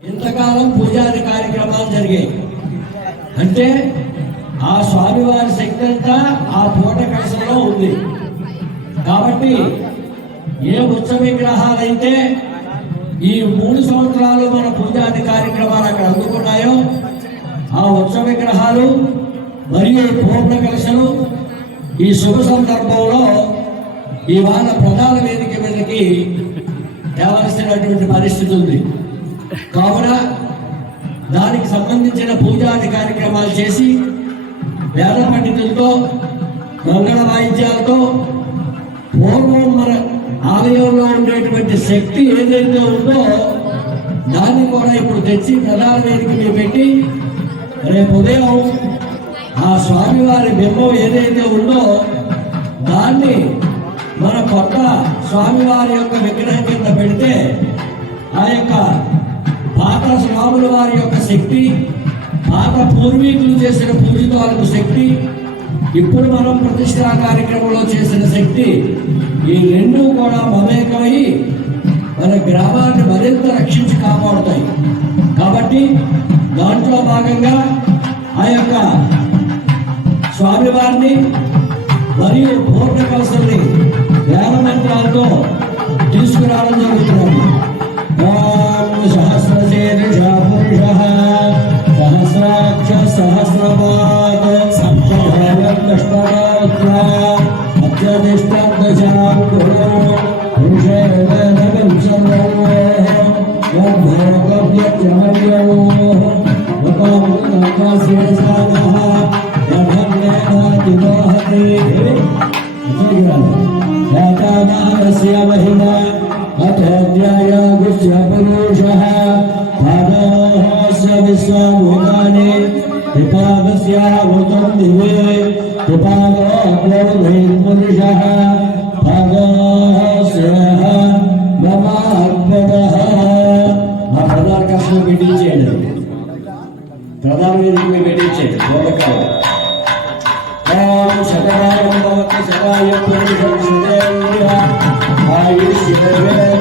ఇంతకాలం పూజాది కార్యక్రమాలు జరిగాయి అంటే ఆ స్వామివారి శక్తి అంతా ఆ పూట కలశంలో ఉంది కాబట్టి ఏ ఉత్సవ విగ్రహాలైతే ఈ 3 సంవత్సరాలు మన పూజాది కార్యక్రమాలు అక్కడ అందుకున్నాయో ఆ ఉత్సవ విగ్రహాలు మరియు పూర్ణ కలశలు ఈ శుభ సందర్భంలో ఇవాళ ప్రధాన వేదిక మీదకి తేవలసినటువంటి పరిస్థితి ఉంది. కావున దానికి సంబంధించిన పూజాది కార్యక్రమాలు చేసి వేద పండితులతో మంగళ వాయిద్యాలతో పూర్వం మన ఆలయంలో ఉండేటువంటి శక్తి ఏదైతే ఉందో దాన్ని కూడా ఇప్పుడు తెచ్చి ప్రధాన వేదిక మీద పెట్టి రేపు ఉదయం ఆ స్వామివారి బింబం ఏదైతే ఉందో దాన్ని మన కొత్త స్వామివారి యొక్క విగ్రహం కింద పెడితే ఆ యొక్క పాత స్వాముల వారి యొక్క శక్తి, పాత పూర్వీకులు చేసిన పూజితాలకు శక్తి, ఇప్పుడు మనం ప్రతిష్టా కార్యక్రమంలో చేసిన శక్తి, ఈ రెండూ కూడా మమేకమై మన గ్రామాన్ని మరింత రక్షించి కాపాడుతాయి. కాబట్టి దాంట్లో భాగంగా ఆ యొక్క స్వామివారిని మరియు పూర్ణ కలశాన్ని వేద మంత్రాలతో తీసుకురావడం జరుగుతుంది. सहस्रशीर्षः पुरुषः सहस्राक्ष सहस्रपाद सप्तभयदष्टगोत्रा अत्यधिष्ठद्दशां गुरो पुरुषेण सर्वोः यद्भोगव्यत्यमन्योः वकामकाशीर्षादः यधन्येनातिदोहति एतावानस्य महिमा अथोऽध्यायागुस्य पुरुषः पादोऽस्य विश्वभूतानि त्रिपादस्यावृतं दिवे त्रिपादोऽग्रवधीर्पुरुषः पादोऽस्यः ममात्मनः ఆ ప్రధాన కష్టం పెట్టించేయండి ప్రధాన వేదిక పెట్టించేయండి గోడకాలు ఓం శతరాయ భవతి శతాయ పురుషం శతేంద్రియ ఆయుష్యేంద్రియ